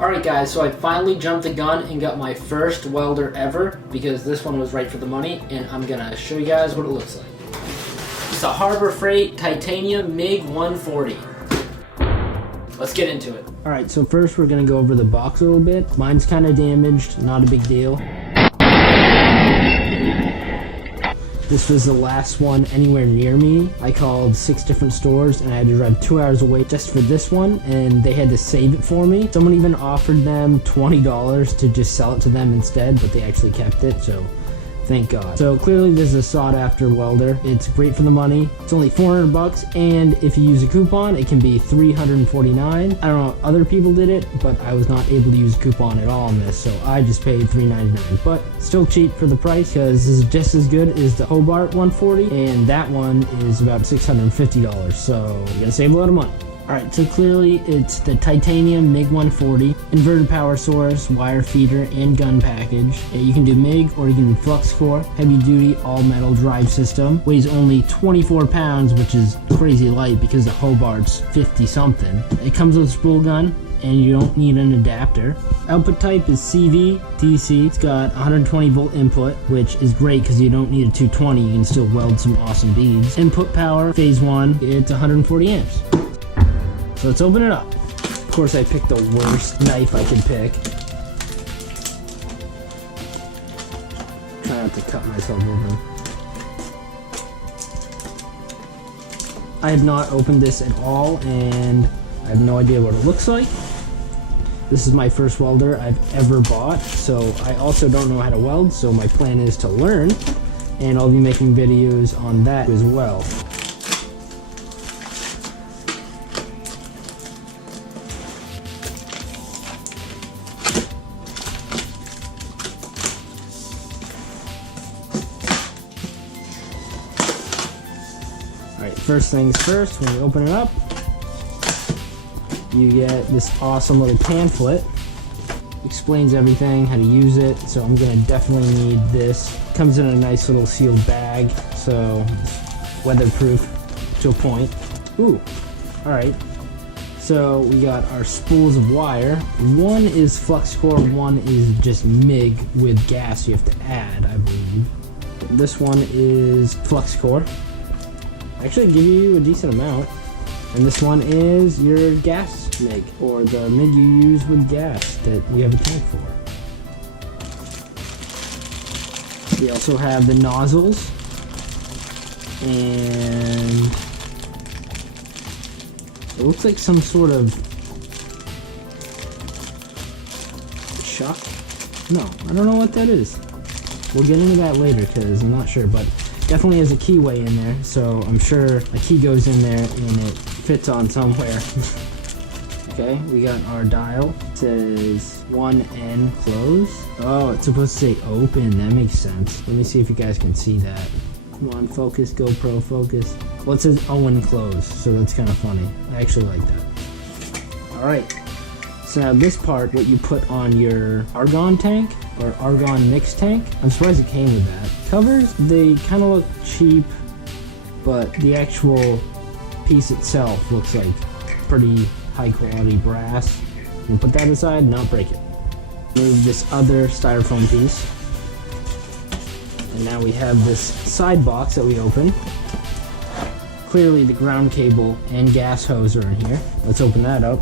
Alright guys, so I finally jumped the gun and got my first welder ever because this one was right for the money, and I'm gonna show you guys what it looks like. It's a Harbor Freight titanium MiG 140. Let's get into it. Alright, so first we're gonna go over the box a little bit. Mine's kind of damaged, not a big deal. This was the last one anywhere near me. I called 6 different stores and I had to drive 2 hours away just for this one, and they had to save it for me. Someone even offered them $20 to just sell it to them instead, but they actually kept it, so thank God. So clearly this is a sought after welder. It's great for the money. It's only 400 bucks, and if you use a coupon, it can be $349. I don't know if other people did it, but I was not able to use a coupon at all on this, so I just paid $399. But still cheap for the price, because this is just as good as the Hobart 140, and that one is about $650, so you're gonna save a lot of money. Alright, so clearly it's the titanium MiG 140, inverted power source, wire feeder, and gun package. You can do MiG or you can do flux core, heavy duty, all metal drive system. Weighs only 24 pounds, which is crazy light because the Hobart's 50 something. It comes with a spool gun, and you don't need an adapter. Output type is CV, DC. It's got 120 volt input, which is great because you don't need a 220, you can still weld some awesome beads. Input power, phase 1, it's 140 amps. So let's open it up. Of course I picked the worst knife I could pick. Try not to cut myself open. I have not opened this at all, and I have no idea what it looks like. This is my first welder I've ever bought, so I also don't know how to weld, so my plan is to learn, and I'll be making videos on that as well. Alright, first things first, when you open it up, you get this awesome little pamphlet. Explains everything, how to use it, so I'm gonna definitely need this. Comes in a nice little sealed bag, so it's weatherproof to a point. Ooh, alright. So we got our spools of wire. One is flux core, one is just MIG with gas you have to add, I believe. This one is flux core. Actually give you a decent amount. And this one is your gas MIG, or the MIG you use with gas that you have a tank for. We also have the nozzles, and it looks like some sort of shock. No, I don't know what that is. We'll get into that later because I'm not sure, but definitely has a keyway in there, so I'm sure a key goes in there and it fits on somewhere. Okay, we got our dial. It says 1N close. Oh, it's supposed to say open. That makes sense. Let me see if you guys can see that. Come on, focus, GoPro, focus. Well, it says Owen close, so that's kind of funny. I actually like that. Alright, so now this part, what you put on your argon tank, or argon mix tank. I'm surprised it came with that. Covers, they kind of look cheap, but the actual piece itself looks like pretty high quality brass. We'll put that aside, not break it. Move this other styrofoam piece. And now we have this side box that we open. Clearly the ground cable and gas hose are in here. Let's open that up.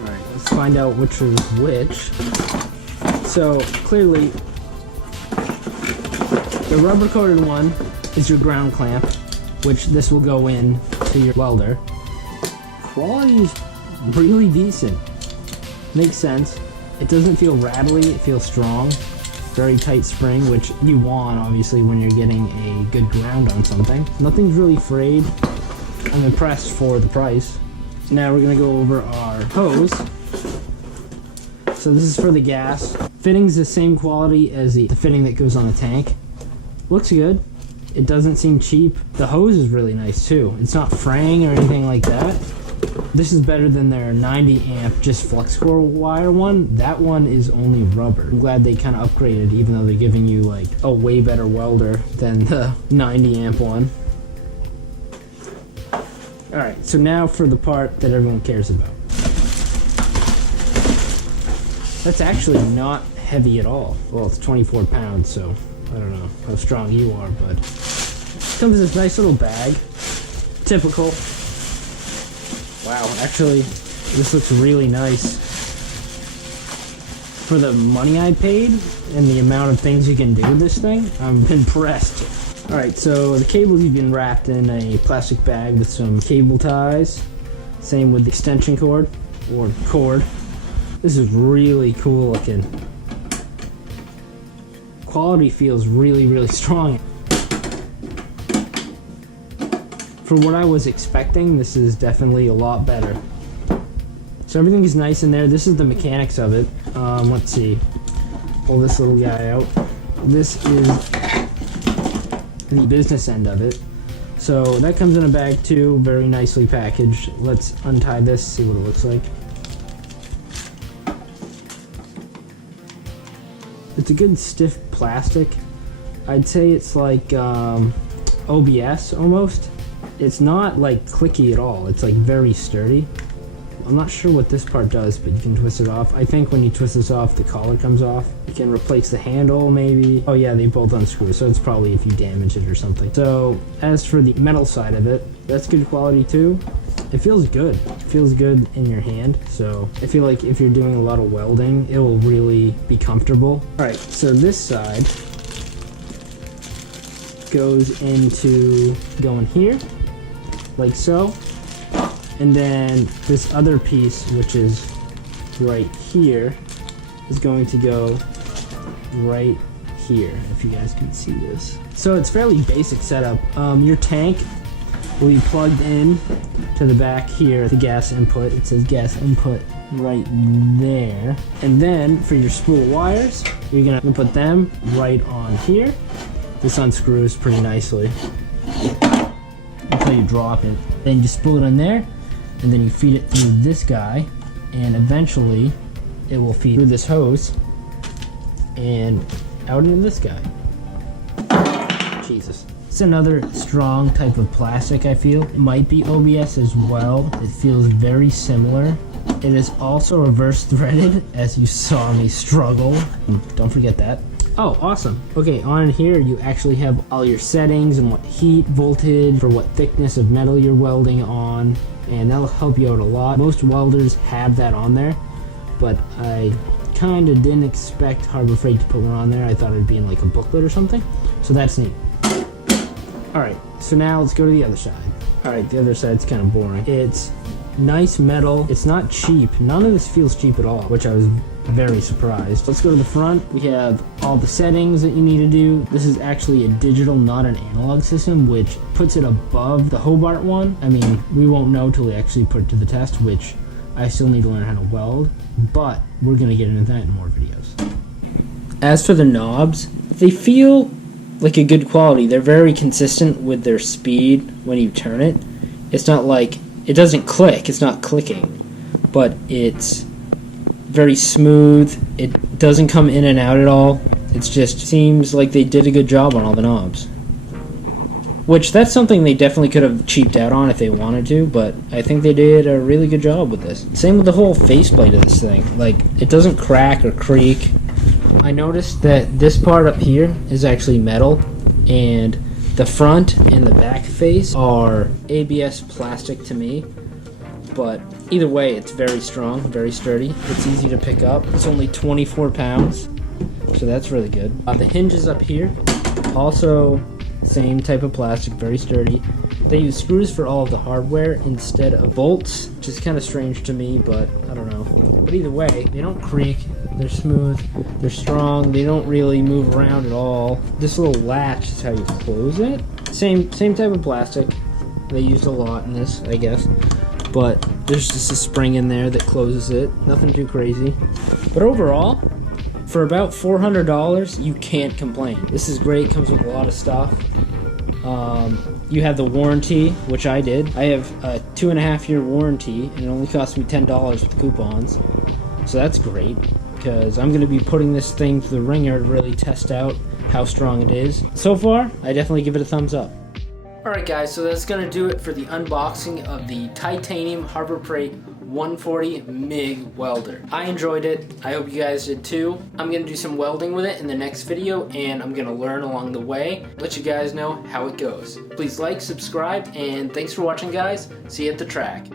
Alright, let's find out which is which. So clearly the rubber coated one is your ground clamp, which this will go in to your welder. Quality is really decent. Makes sense. It doesn't feel rattly, it feels strong. Very tight spring, which you want obviously when you're getting a good ground on something. Nothing's really frayed. I'm impressed for the price. Now we're gonna go over our hose. So this is for the gas. Fitting's the same quality as the fitting that goes on the tank. Looks good. It doesn't seem cheap. The hose is really nice too. It's not fraying or anything like that. This is better than their 90 amp just flux core wire one. That one is only rubber. I'm glad they kind of upgraded, even though they're giving you like a way better welder than the 90 amp one. Alright, so now for the part that everyone cares about. That's actually not heavy at all. Well, it's 24 pounds, so I don't know how strong you are, but it comes in this nice little bag. Typical. Wow, actually, this looks really nice. For the money I paid and the amount of things you can do with this thing, I'm impressed. Alright, so the cables have been wrapped in a plastic bag with some cable ties. Same with the extension cord, or cord. This is really cool looking. Quality feels really, really strong. For what I was expecting, this is definitely a lot better. So everything is nice in there. This is the mechanics of it. Let's see. Pull this little guy out. This is the business end of it. So that comes in a bag too, very nicely packaged. Let's untie this, see what it looks like. It's a good stiff plastic. I'd say it's like OBS almost. It's not like clicky at all. It's like very sturdy. I'm not sure what this part does, but you can twist it off. I think when you twist this off, the collar comes off. You can replace the handle maybe. Oh yeah, they both unscrew, so it's probably if you damage it or something. So as for the metal side of it, that's good quality too. It feels good. It feels good in your hand, so I feel like if you're doing a lot of welding, it will really be comfortable. Alright, so this side goes into going here, like so. And then this other piece, which is right here, is going to go right here, if you guys can see this. So it's fairly basic setup. Your tank will be plugged in to the back here, the gas input. It says gas input right there. And then for your spool wires, you're gonna put them right on here. This unscrews pretty nicely until you drop it. Then you spool it in there, and then you feed it through this guy, and eventually it will feed through this hose and out into this guy. Jesus. It's another strong type of plastic, I feel. It might be OBS as well. It feels very similar. It is also reverse threaded, as you saw me struggle. Don't forget that. Oh, awesome. Okay, on here you actually have all your settings and what heat, voltage, for what thickness of metal you're welding on, and that'll help you out a lot. Most welders have that on there, but I kind of didn't expect Harbor Freight to put one on there. I thought it'd be in like a booklet or something, so that's neat. Alright, so now let's go to the other side. Alright, the other side's kind of boring. It's nice metal. It's not cheap. None of this feels cheap at all, which I was very surprised. Let's go to the front. We have all the settings that you need to do. This is actually a digital, not an analog system, which puts it above the Hobart one. I mean, we won't know till we actually put it to the test, which I still need to learn how to weld, but we're going to get into that in more videos. As for the knobs, they feel like a good quality. They're very consistent with their speed when you turn it. It's not like, it doesn't click, it's not clicking, but it's very smooth. It doesn't come in and out at all. It just seems like they did a good job on all the knobs. Which, that's something they definitely could have cheaped out on if they wanted to, but I think they did a really good job with this. Same with the whole faceplate of this thing. Like, it doesn't crack or creak. I noticed that this part up here is actually metal, and the front and the back face are ABS plastic to me, but either way, it's very strong, very sturdy. It's easy to pick up. It's only 24 pounds, so that's really good. The hinges up here, also same type of plastic, very sturdy. They use screws for all of the hardware instead of bolts, which is kind of strange to me, but I don't know. But either way, they don't creak, they're smooth, they're strong, they don't really move around at all. This little latch is how you close it. Same type of plastic. They used a lot in this, I guess. But there's just a spring in there that closes it. Nothing too crazy. But overall, for about $400, you can't complain. This is great, comes with a lot of stuff. You have the warranty, which I did. I have a 2.5-year warranty, and it only cost me $10 with coupons. So that's great, because I'm going to be putting this thing through the ringer to really test out how strong it is. So far, I definitely give it a thumbs up. Alright guys, so that's going to do it for the unboxing of the titanium Harbor Freight 140 Mig Welder. I enjoyed it. I hope you guys did too. I'm going to do some welding with it in the next video, and I'm going to learn along the way, let you guys know how it goes. Please like, subscribe, and thanks for watching guys. See you at the track.